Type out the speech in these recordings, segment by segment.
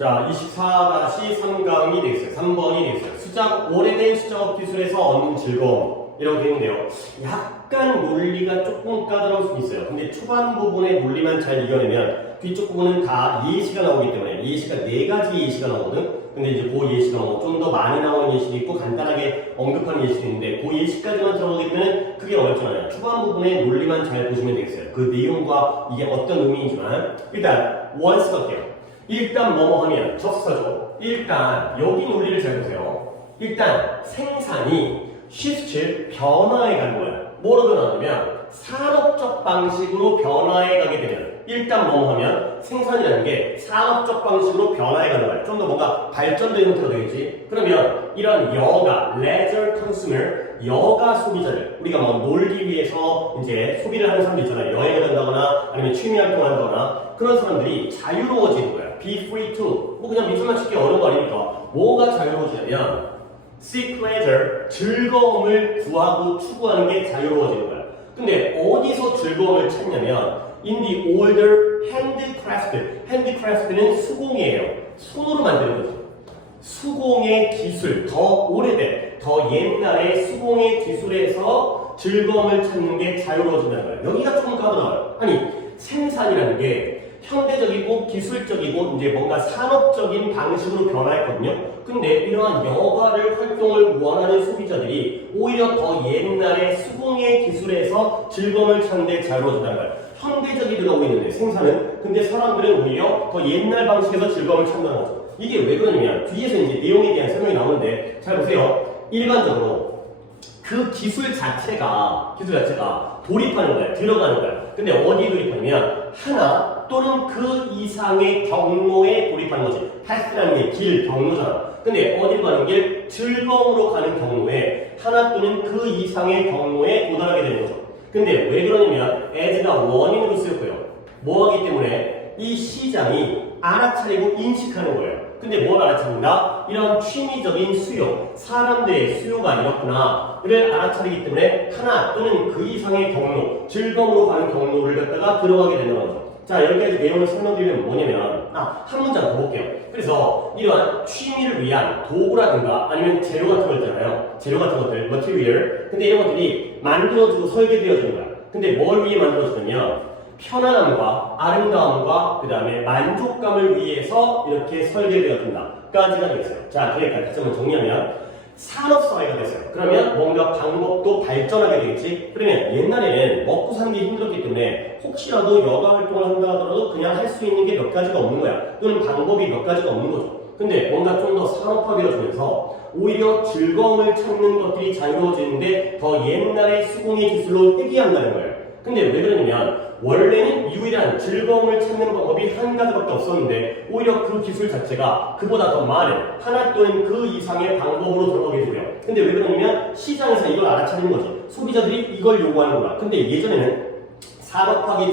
자, 24-3강이 되겠어요. 3번이 되겠어요. 오래된 수작업 기술에서 얻는 즐거움. 이라고 되어 있는데요. 약간 논리가 조금 까다로울 수 있어요. 근데 초반 부분의 논리만 잘 이겨내면 뒤쪽 부분은 다 예시가 나오기 때문에 예시가 4가지 예시가 나오거든. 근데 이제 그 예시가 좀 더 많이 나오는 예시도 있고 간단하게 언급하는 예시도 있는데 그 예시까지만 들어가게 되면 그게 어렵잖아요. 초반 부분의 논리만 잘 보시면 되겠어요. 그 내용과 이게 어떤 의미이지만 일단 once 갈게요. 일단 뭐뭐 하면 접수사죠. 일단 여기 논리를 잘 보세요. 일단 생산이 시프트 변화해 가는 거예요. 뭐로 변화하냐면 산업적 방식으로 변화해 가게 되면 일단 뭐 하면 생산이라는 게 산업적 방식으로 변화해 가는 거예요. 좀 더 뭔가 발전된 형태가 되겠지. 그러면 이런 여가, leisure consumer, 여가 소비자들, 우리가 뭐 놀기 위해서 이제 소비를 하는 사람들 있잖아요. 여행을 간다거나 아니면 취미 활동을 한다거나 그런 사람들이 자유로워지는 거예요. be free to. 뭐 그냥 미술만 치기 어려운 거 아닙니까? 뭐가 자유로워지냐면 seek pleasure, 즐거움을 구하고 추구하는 게 자유로워지는 거야. 근데 어디서 즐거움을 찾냐면 in the older handcraft. handcraft는 수공이에요. 손으로 만드는 거죠. 수공의 기술, 더 오래된, 더 옛날의 수공의 기술에서 즐거움을 찾는 게 자유로워진다는 거예요. 여기가 조금 까다로워요. 아니, 생산이라는 게 현대적이고 기술적이고 이제 뭔가 산업적인 방식으로 변화했거든요. 근데 이러한 여가를 활동을 원하는 소비자들이 오히려 더 옛날의 수공의 기술에서 즐거움을 찾는 데 자유로워진다는 거예요. 현대적이 들어오고 있는데 생산은 근데 사람들은 오히려 더 옛날 방식에서 즐거움을 찾는 거죠. 이게 왜 그러냐면 뒤에서 이제 내용에 대한 설명이 나오는데 잘 보세요. 일반적으로 그 기술 자체가 돌입하는 거예요. 들어가는 거예요. 근데 어디에 돌입하냐면 하나 또는 그 이상의 경로에 돌입하는 거지. 패스라는 게 길, 경로잖아. 근데 어디로 가는 길? 즐거움으로 가는 경로에 하나 또는 그 이상의 경로에 도달하게 되는 거죠. 근데 왜 그러냐면 as가 원인으로 쓰였고요. 뭐 하기 때문에 이 시장이 알아차리고 인식하는 거예요. 근데 뭘 알아차린다? 이런 취미적인 수요, 사람들의 수요가 이렇구나를 알아차리기 때문에 하나 또는 그 이상의 경로, 즐거움으로 가는 경로를 갖다가 들어가게 되는 거죠. 자, 여기까지 내용을 설명드리면 뭐냐면 한 문장 더 볼게요. 그래서 이러한 취미를 위한 도구라든가 아니면 재료 같은 거 있잖아요. 재료 같은 것들, material. 근데 이런 것들이 만들어지고 설계되어지는 거야. 근데 뭘 위해 만들어지냐면 편안함과 아름다움과 그 다음에 만족감을 위해서 이렇게 설계되어진다 까지가 되겠어요. 자, 그러니까 다시 한번 정리하면 산업사회가 됐어요. 그러면 뭔가 방법도 발전하게 되겠지. 그러면 옛날에는 먹고 사는 게 힘들었기 때문에 혹시라도 여가 활동을 한다 하더라도 그냥 할 수 있는 게 몇 가지가 없는 거야. 또는 방법이 몇 가지가 없는 거죠. 근데 뭔가 좀 더 산업화되어지면서 오히려 즐거움을 찾는 것들이 자유로워지는데 더 옛날의 수공의 기술로 회귀한다는 거예요. 근데 왜 그러냐면 원래는 유일한 즐거움을 찾는 방법이 한 가지밖에 없었는데 오히려 그 기술 자체가 그보다 더 많은 하나 또는 그 이상의 방법으로 들어가게 되고요. 근데 왜 그러냐면 시장에서 이걸 알아차리는 거지. 소비자들이 이걸 요구하는구나. 근데 예전에는 산업화가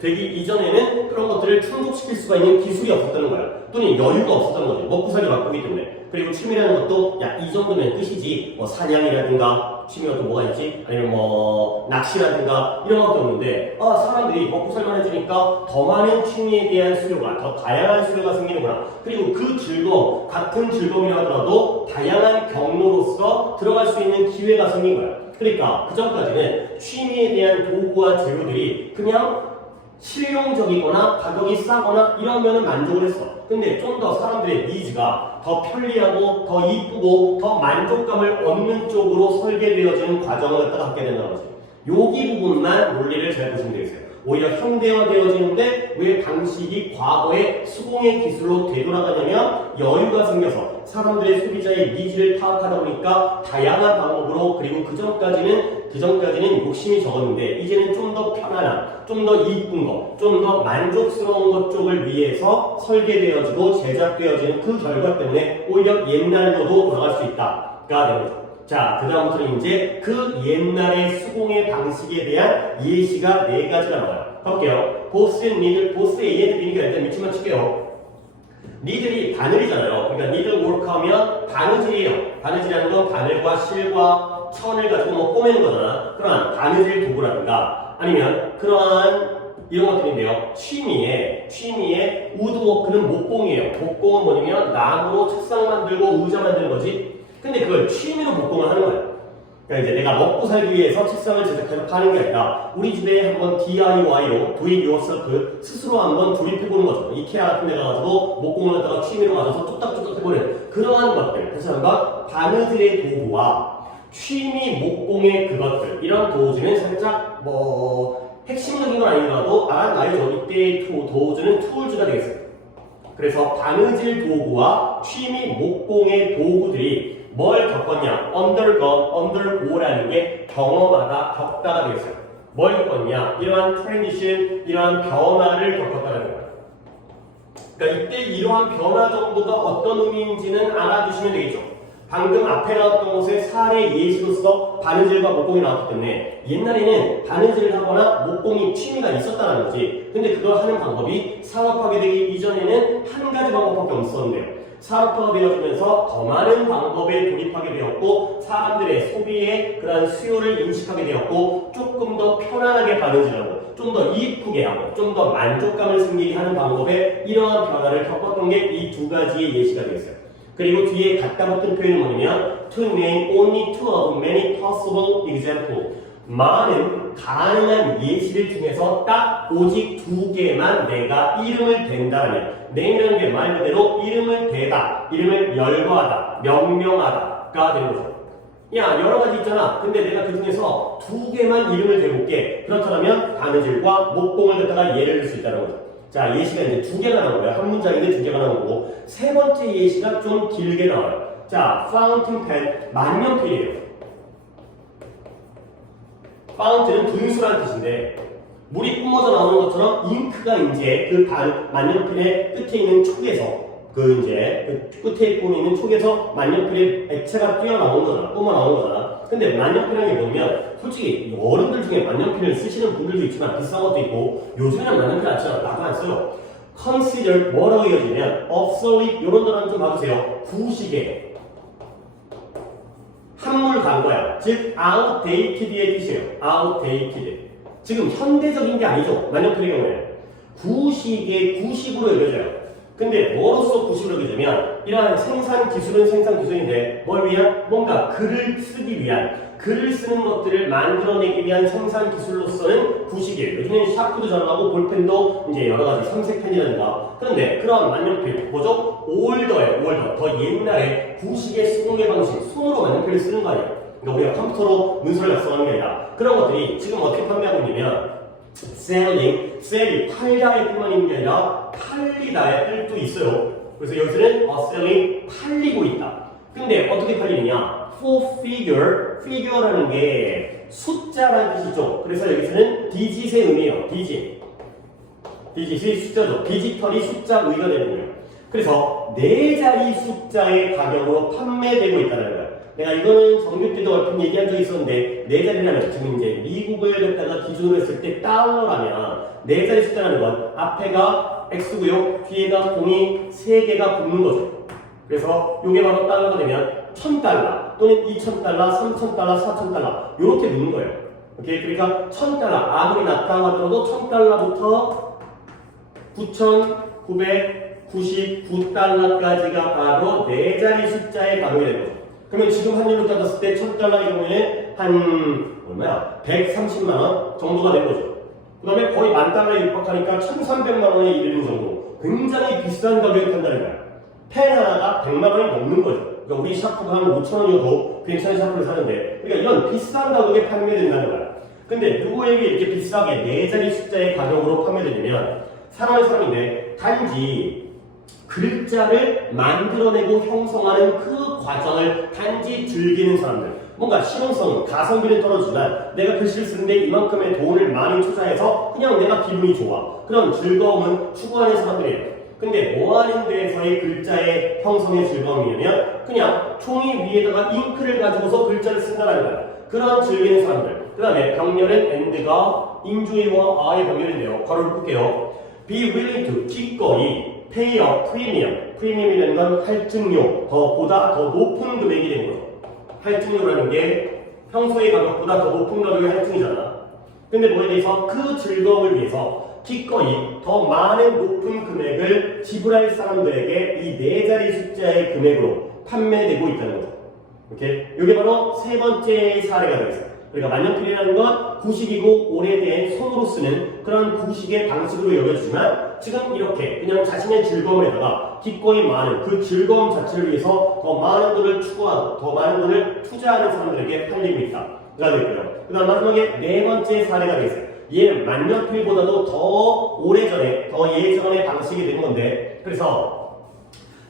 되기 이전에는 그런 것들을 충족시킬 수가 있는 기술이 없었다는 거야. 또는 여유가 없었다는 거지. 먹고 살기 바쁘기 때문에. 그리고 취미라는 것도 야, 이 정도면 끝이지. 뭐 사냥이라든가 취미가 또 뭐가 있지? 아니면 뭐 낚시라든가 이런 것도 없는데 사람들이 먹고 살만해지니까 더 많은 취미에 대한 수요가 더 다양한 수요가 생기는구나. 그리고 그 즐거움, 같은 즐거움이라 하더라도 다양한 경로로서 들어갈 수 있는 기회가 생긴 거야. 그러니까 그 전까지는 취미에 대한 도구와 재료들이 그냥 실용적이거나 가격이 싸거나 이러면은 만족을 했어. 근데 좀 더 사람들의 니즈가 더 편리하고 더 이쁘고 더 만족감을 얻는 쪽으로 설계되어지는 과정을 갖다가 갖게 된다는 거지. 여기 부분만 논리를 잘 보시면 되겠어요. 오히려 현대화되어지는데 왜 방식이 과거의 수공의 기술로 되돌아가냐면 여유가 생겨서 사람들의 소비자의 니즈를 파악하다 보니까 다양한 방법으로 그리고 그 전까지는 욕심이 적었는데 이제는 좀 더 편안한, 좀 더 이쁜 거, 좀 더 만족스러운 것 쪽을 위해서 설계되어지고 제작되어지는 그 결과 때문에 오히려 옛날로도 돌아갈 수 있다가 되는 거죠. 자, 그 다음부터는 이제 그 옛날의 수공의 방식에 대한 예시가 4가지가 나와요. 볼게요. 보스의 얘네들이니까 일단 밑줄만 칠게요. 니들이 바늘이잖아요. 그러니까 니들 워크하면 바느질이에요. 바느질이라는 건 바늘과 실과 천을 가지고 뭐 꼬매는 거잖아. 그러한 바느질 도구라든가 아니면 그러한 이런 것들인데요. 취미의 우드워크는 목공이에요. 목공은 뭐냐면 나무로 책상 만들고 의자 만드는 거지. 근데 그걸 취미로 목공을 하는 거예요. 그러니까 이제 내가 먹고 살기 위해서 책상을 제작해서 파는 게 아니라 우리 집에 한번 DIY로 do it yourself 스스로 한번 조립해보는 거죠. 이케아 같은 데 가가지고 목공을 갖다가 취미로 가져서 뚝딱뚝딱 해보는 그러한 것들. 다시 한번 바느질의 도구와 취미 목공의 그것들 이런 도구는 살짝 핵심적인 건 아니더라도 알아놔야죠. 이때의 도구는 툴즈가 되겠어요. 그래서 바느질 도구와 취미 목공의 도구들이 뭘 겪었냐? undergo라는 게 경험하다, 겪다가 되겠어요. 뭘 겪었냐? 이러한 트랜지션, 이러한 변화를 겪었다는 거예요. 그러니까 이때 이러한 변화 정도가 어떤 의미인지는 알아두시면 되겠죠. 방금 앞에 나왔던 것의 사례 예시로서 바느질과 목공이 나왔기 때문에 옛날에는 바느질을 하거나 목공이 취미가 있었다는 거지. 근데 그걸 하는 방법이 산업화가 되기 이전에는 한 가지 방법밖에 없었는데요. 산업화가 되어지면서 더 많은 방법에 돌입하게 되었고 사람들의 소비의 그러한 수요를 인식하게 되었고 조금 더 편안하게 바느질하고 좀 더 이쁘게 하고 좀 더 만족감을 생기게 하는 방법에 이러한 변화를 겪었던 게 이 두 가지의 예시가 되겠어요. 그리고 뒤에 갖다 붙은 표현은 뭐냐면 to name only two of many possible examples. 많은 가능한 예시를 중에서 딱 오직 두 개만 내가 이름을 댄다면 name이라는 게 말 그대로 이름을 대다, 이름을 열거하다, 명명하다가 되는 거죠. 야 여러 가지 있잖아. 근데 내가 그 중에서 두 개만 이름을 대볼게. 그렇다면 바느질과 목공을 갖다가 예를 들 수 있다는 거죠. 자, 예시가 이제 두 개가 나온 거예요. 한 문장인데 두 개가 나온 거고 세 번째 예시가 좀 길게 나와요. 자, fountain pen, 만년필이에요. fountain은 분수라는 뜻인데 물이 뿜어져 나오는 것처럼 잉크가 이제 그 만년필의 끝에 있는 촉에서 그 끝에 있는 촉에서 만년필의 액체가 뛰어나오는 거잖아. 뿜어 나오는 거잖아. 근데 만년필이라는 게 뭐냐면 솔직히 어른들 중에 만년필을 쓰시는 분들도 있지만 비싼 것도 있고 요즘에는 만년필 안 써요. 나도 안 써요. consider 뭐라고 이어지면 obsolete 이런 단어는 좀 봐주세요. 구시계 한물 간거야. 즉 outdated의 뜻이에요. outdated. 지금 현대적인 게 아니죠. 만년필의 경우에 구시계 구식으로 여겨져요. 근데 뭐로서 구식으로 여겨지면 이러한 생산 기술은 생산 기술인데 뭘 위한? 뭔가 글을 쓰기 위한 글을 쓰는 것들을 만들어내기 위한 생산 기술로서는 구식이에요. 요즘에는 샤프도 잘 나오고 볼펜도 이제 여러 가지 삼색펜이라든가. 그런데 그런 만년필 뭐죠? 올더예요. 올더. 더 옛날에 구식의 수공예 방식 손으로 만년필을 쓰는 거 아니에요. 그러니까 우리가 컴퓨터로 문서를 작성하는 게 아니라 그런 것들이 지금 어떻게 판매하고 있냐면 셀이 팔다의 뿐만 있는 게 아니라 팔리다의 뜻도 있어요. 그래서 여기서는 selling 팔리고 있다. 근데 어떻게 팔리느냐? for figure라는 게 숫자라는 뜻이죠. 그래서 여기서는 디짓의 의미예요. 디짓이 숫자죠. 디지털이 숫자 의가 되는 거예요. 그래서 네 자리 숫자의 가격으로 판매되고 있다는 거예요. 내가 이거는 정규 때도 얼핏 얘기한 적이 있었는데 네 자리라면 지금 이제 미국을 갖다가 기준으로 했을 때 달러라면 네 자리 숫자라는 건 앞에가 X고요 뒤에가 공이 3개가 붙는 거죠. 그래서 이게 바로 달러가 되면 $1,000 또는 $2,000, $3,000, $4,000 이렇게 붙는 거예요. 오케이? 그러니까 $1,000 아무리 낮다고 하더라도 $1,000부터 9,999달러까지가 바로 네 자리 숫자의 가격이 되는 거죠. 그러면 지금 환율로 따졌을 때 $1,000의 경우에는 한 얼마야? 130만 원 정도가 된 거죠. 그 다음에 거의 $10,000에 육박하니까 1,300만 원에 이르는 정도. 굉장히 비싼 가격을 판다는 거야. 펜 하나가 100만 원이 넘는 거죠. 그러니까 우리 샤프가 한 5,000원이어도 괜찮은 샤프를 사는데 그러니까 이런 비싼 가격에 판매된다는 거야. 근데 누구에게 이렇게 비싸게 네 자리 숫자의 가격으로 판매되냐면 사람인데 단지 글자를 만들어내고 형성하는 그 과정을 단지 즐기는 사람들. 뭔가 실용성, 가성비는 떨어지지만 내가 글씨를 쓰는데 이만큼의 돈을 많이 투자해서 그냥 내가 기분이 좋아. 그런 즐거움은 추구하는 사람들이에요. 근데 뭐 하는 데에서의 글자의 형성의 즐거움이냐면 그냥 종이 위에다가 잉크를 가지고서 글자를 쓴다는 거야. 그런 즐기는 사람들. 그 다음에 병렬은 and가 인주의와 a의 병렬인데요. 괄호를 풀게요. Be willing to 기꺼이 pay a premium. 프리미엄이라는 건 할증료, 보다 더 높은 금액이 되는 거죠. 할증료라는 게 평소의 가격보다 더 높은 가격의 할증이잖아. 근데 뭐에 대해서 그 즐거움을 위해서 기꺼이 더 많은 높은 금액을 지불할 사람들에게 이 네 자리 숫자의 금액으로 판매되고 있다는 거죠. 오케이? 이게 바로 세 번째 사례가 되겠어요. 그러니까 만년필이라는 건 구식이고 오래된 손으로 쓰는 그런 구식의 방식으로 여겨지지만 지금 이렇게 그냥 자신의 즐거움에다가 기꺼이 많은 그 즐거움 자체를 위해서 더 많은 돈을 추구하고 더 많은 돈을 투자하는 사람들에게 팔리고 있다가 되고요. 그 다음 마지막에 네 번째 사례가 되겠어요. 얘는 만년필보다도 더 오래전에 더 예전의 방식이 된 건데 그래서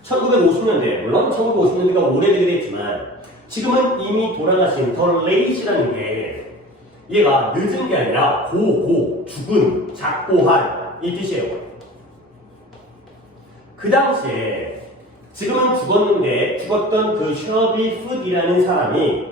1950년대 물론 1950년대가 오래되긴 했지만 지금은 이미 돌아가신 더 레이시라는 게 얘가 늦은 게 아니라 죽은, 작고 한 이 뜻이에요. 그 당시에 지금은 죽었는데 죽었던 그 셔비 풋이라는 사람이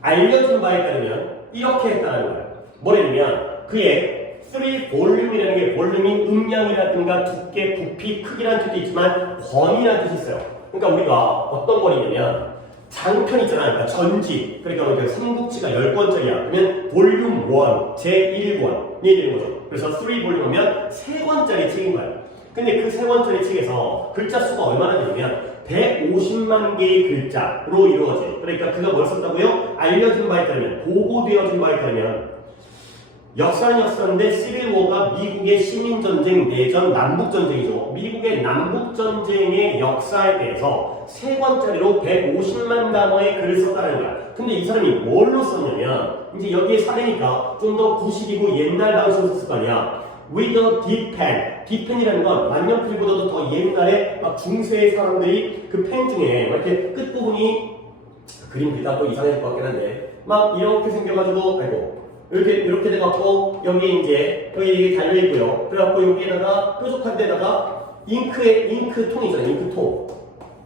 알려진 바에 따르면 이렇게 했다는 거예요. 뭐냐면 그의 3볼륨이라는 게 볼륨이 음량이라든가 두께, 부피, 크기라는 뜻도 있지만 권이라는 뜻이 있어요. 그러니까 우리가 어떤 권이냐면 장편 있잖아요. 그러니까 전집. 그러니까 삼국지가 10권짜리야. 그러면 볼륨 1, 제1권이 되는 거죠. 그래서 3볼륨 하면 3권짜리 책인 거예요. 근데 그 3권짜리 책에서 글자 수가 얼마나 되냐면 150만 개의 글자로 이루어진. 그러니까 그가 뭘 썼다고요? 알려진 바에 따르면, 보고되어진 바에 따르면 역사는 역사인데 시빌워가 미국의 시민전쟁, 내전, 남북전쟁이죠. 미국의 남북전쟁의 역사에 대해서 3권짜리로 150만 단어의 글을 썼다는 거야. 근데 이 사람이 뭘로 썼냐면 이제 여기에 사례니까 좀 더 구식이고 옛날 방식으로 썼을 거 아니야. With a deep pen. deep pen이라는 건 만년필보다도 더 옛날에 막 중세의 사람들이 그 펜 중에 이렇게 끝부분이 그림 그리다 또 이상해질 것 같긴 한데 막 이렇게 생겨가지고 아이고 이렇게 돼갖고 여기에 이제 여기 이게 달려 있고요. 그래갖고 여기에다가 뾰족한 데다가 잉크통 있잖아요.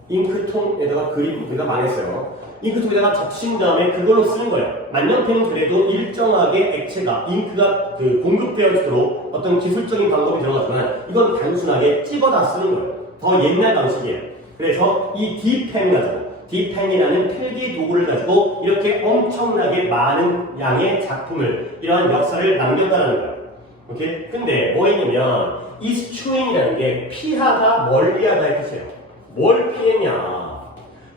잉크통에다가 그림가 많이 써요. 잉크통에다가 적신 다음에 그걸로 쓰는 거예요. 만년필은 그래도 일정하게 액체가 잉크가 공급되어 있도록 어떤 기술적인 방법이 들어가지만 이건 단순하게 찍어다 쓰는 거예요. 더 옛날 방식이에요. 그래서 이 딥펜 가지고 딥펜이라는 필기 도구를 가지고 이렇게 엄청나게 많은 양의 작품을 이러한 역사를 남겼다는 거예요. 오케이? 근데 뭐냐면 eschewing이라는 게 피하다, 멀리하다의 뜻이에요. 뭘 피했냐?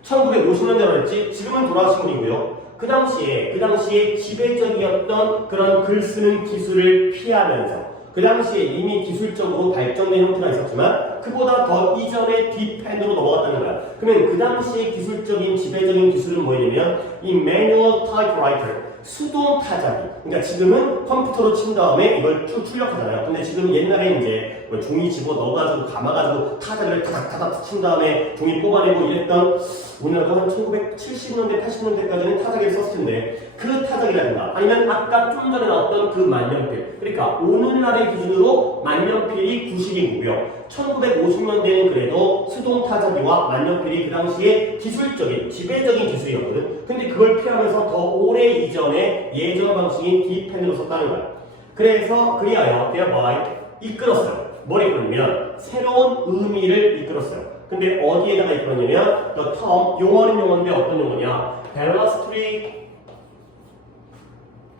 1950년대로 했지 지금은 돌아가신 분이고요. 그 당시에 지배적이었던 그런 글 쓰는 기술을 피하면서 그 당시에 이미 기술적으로 발전된 형태가 있었지만 그보다 더 이전의 딥펜으로 넘어갔다는 거야. 그러면 그 당시의 기술적인 지배적인 기술은 뭐냐면 이 매뉴얼 타이프라이터 수동 타자기. 그러니까 지금은 컴퓨터로 친 다음에 이걸 쭉 출력하잖아요. 근데 지금 옛날에 이제 뭐 종이 집어 넣어가지고 감아가지고 타자기를 타닥타닥 친 다음에 종이 뽑아내고 이랬던 우리나라도 한 1970년대, 80년대까지는 타자기를 썼을 텐데 그 타자기라든가 아니면 아까 좀 전에 나왔던 그 만년필. 그러니까 오늘날의 기준으로 만년필이 구식이고요. 1950년대에는 그래도 수동 타자기와 만년필이 그 당시에 기술적인, 지배적인 기술이었거든. 근데 그걸 피하면서 더 오래 이전에 예전 방식인 딥펜으로 썼다는 거야. 그래서 그리하여 thereby 이끌었어요. 뭘 이끌었냐면 새로운 의미를 이끌었어요. 근데 어디에다가 이끌었냐면 the term, 용어는 용어인데 어떤 용어냐?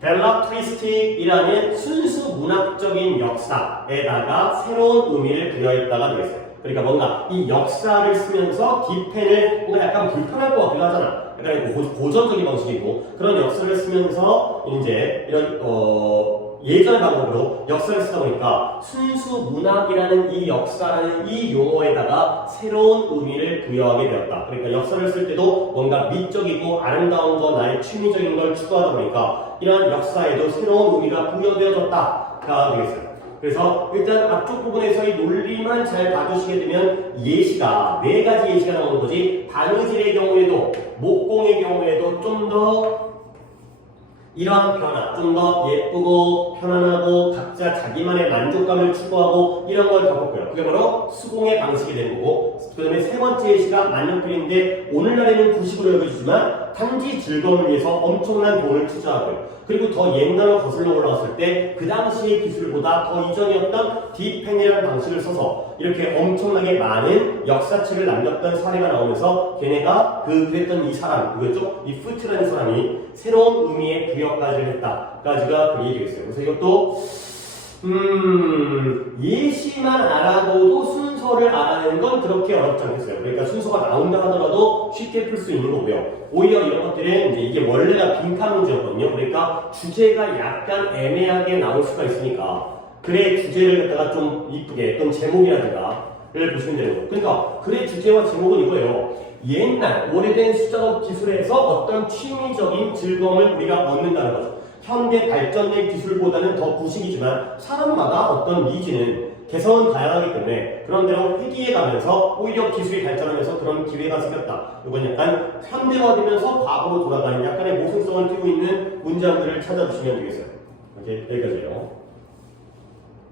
벨라트리스틱이라는 순수 문학적인 역사에다가 새로운 의미를 부여했다가 되겠어요. 그러니까 뭔가 이 역사를 쓰면서 딥펜을 뭔가 약간 불편할 것 같기도 하잖아. 약간 고전적인 방식이고 그런 역사를 쓰면서 이제 이런 예전 방법으로 역사를 쓰다 보니까 순수 문학이라는 이 역사라는 이 용어에다가 새로운 의미를 부여하게 되었다. 그러니까 역사를 쓸 때도 뭔가 미적이고 아름다운 거 나의 취미적인 걸 추구하다 보니까 이러한 역사에도 새로운 의미가 부여되어졌다가 되겠어요. 그래서 일단 앞쪽 부분에서의 논리만 잘 봐주시게 되면 예시가 4가지 예시가 나오는 거지. 바느질의 경우에도 목공의 경우에도 좀 더 이러한 변화, 좀 더 예쁘고 편안하고 각자 자기만의 만족감을 추구하고 이런 걸 겪었고요. 그게 바로 수공의 방식이 되는 거고 그 다음에 세 번째 예시가 만년필인데 오늘날에는 구식으로 여겨지지만 단지 즐거움을 위해서 엄청난 돈을 투자하고요. 그리고 더 옛날로 거슬러 올라갔을 때 그 당시의 기술보다 더 이전이었던 딥펜이라는 방식을 써서 이렇게 엄청나게 많은 역사책을 남겼던 사례가 나오면서 걔네가 그랬던 이 사람, 그거죠? 이 푸트라는 사람이 새로운 의미의 부여까지를 했다까지가 그 얘기겠어요. 그래서 이것도 예시만 알아둬도 순서를 알아내는 건 그렇게 어렵지 않겠어요. 그러니까 순서가 나온다 하더라도 쉽게 풀 수 있는 거고요. 오히려 이런 것들은 이제 이게 원래가 빈칸 문제였거든요. 그러니까 주제가 약간 애매하게 나올 수가 있으니까 글의 주제를 갖다가 좀 이쁘게 어떤 제목이라든가를 보시면 되는 거예요. 그러니까 글의 주제와 제목은 이거예요. 옛날 오래된 수작업 기술에서 어떤 취미적인 즐거움을 우리가 얻는다는 거죠. 현대 발전된 기술보다는 더 구식이지만 사람마다 어떤 니즈는 개성은 다양하기 때문에 그런 대로 회귀해가면서 오히려 기술이 발전하면서 그런 기회가 생겼다. 이건 약간 현대화되면서 과거로 돌아가는 약간의 모순성을 띠고 있는 문장들을 찾아주시면 되겠어요. 이렇게 여기까지예요.